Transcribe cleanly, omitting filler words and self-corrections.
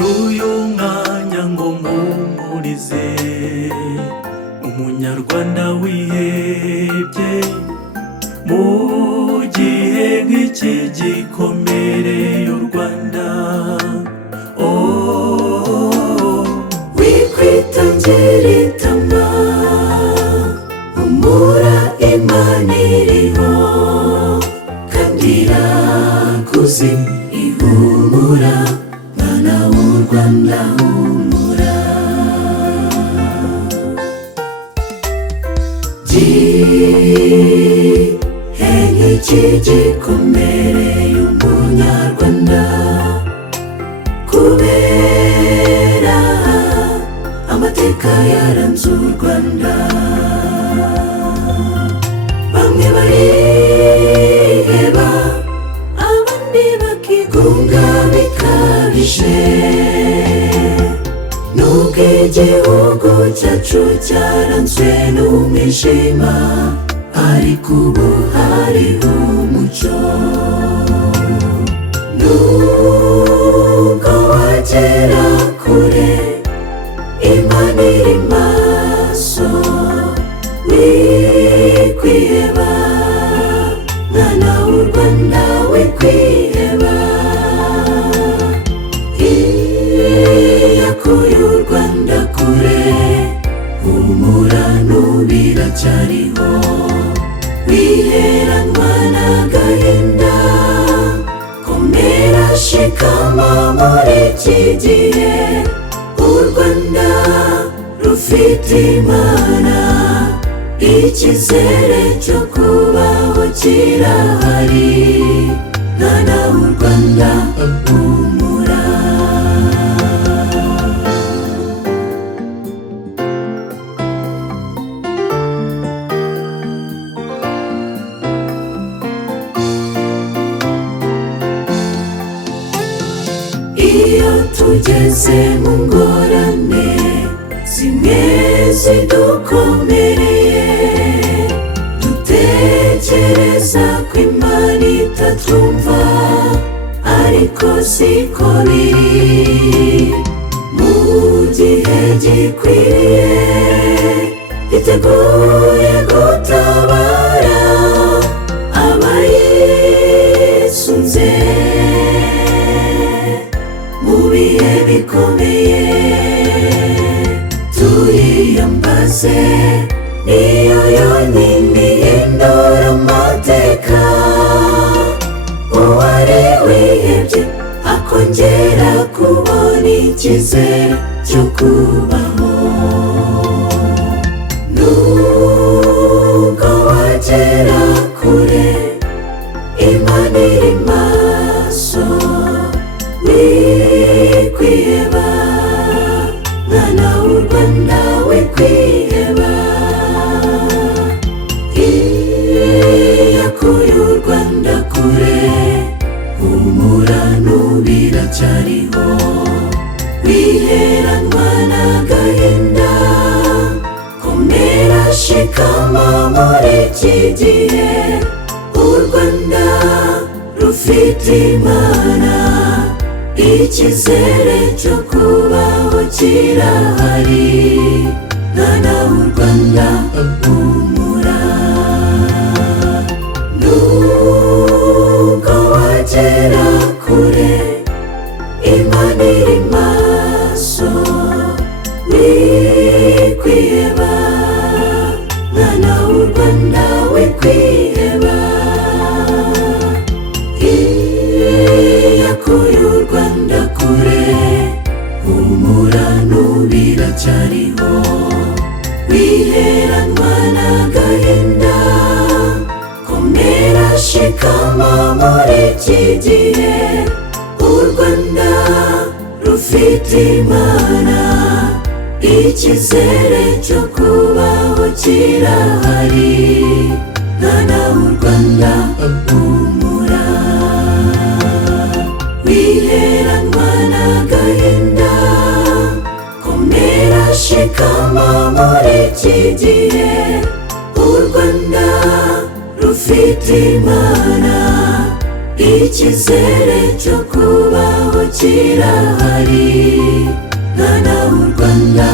uyu mwanya ngo mpumurize umunyarwanda wihebye mu gihe nk'iki gikomereye u Rwanda. wikwitangira itama, humura Imana iriho kandi irakuzi, ihumura mwana w'u Rwanda, humura. Gihe nk'iki gikomereye umunyarwanda, kubera amateka yaranze u Rwanda. Bamwe bariheba, abandi bakigunga bikabije, nubwo igihugu cyacu cyaranzwe n'umwijima, ariko ubu hariho umucyo. Nubwo wagera kure, Imana iri maso, wikwiheba mwana w'u Rwanda, wikwiheba. Iyakuye u Rwanda kure, humura n'ubiracyariho, wiheranwa n'agahinda, komera shikama muri iki gihe. U Rwanda rufite Imana, icyizere cyo kubaho kirahari, mwana w'u Rwanda, humura. Iyo tugeze mu ngorane zimwe zidukomereye, dutekereza ko Imana itatwumva, ariko siko biri. Mu gihe gikwiye iteguye gutabara abayisunze mu bihe bikomeye. Tuyiyambaze, niyo yonyine ihindura amateka. Uwari wihebye akongera kubona icyizere cyo kubaho. Nubwo wagera kure, Imana iri maso, wikwiheba mwana w'u Rwanda, wikwiheba. Iyakuye u Rwanda kure, humura n'ubiracyariho, wiheranwa n'agahinda, komera shikama muri iki gihe. U Rwanda rufite Imana, icyizere cyo kubaho kirahari, mwana w'u Rwanda, humura. Nubwo wagera kure, Imana iri maso, wikwiheba mwana w'u Rwanda, wikwiheba. Iyakuye u Rwanda kure, humura n'ubiracyariho, wiheranwa n'agahinda, komera shikama muri iki gihe. U Rwanda rufite Imana, icyizere cyo kubaho kirahari, mwana w'u Rwanda, humura. Wiheranwa n'agahinda, komera shikama muri iki gihe. U Rwanda rufite Imana, icyizere cyo kubaho kirahari. Mwana w'u Rwanda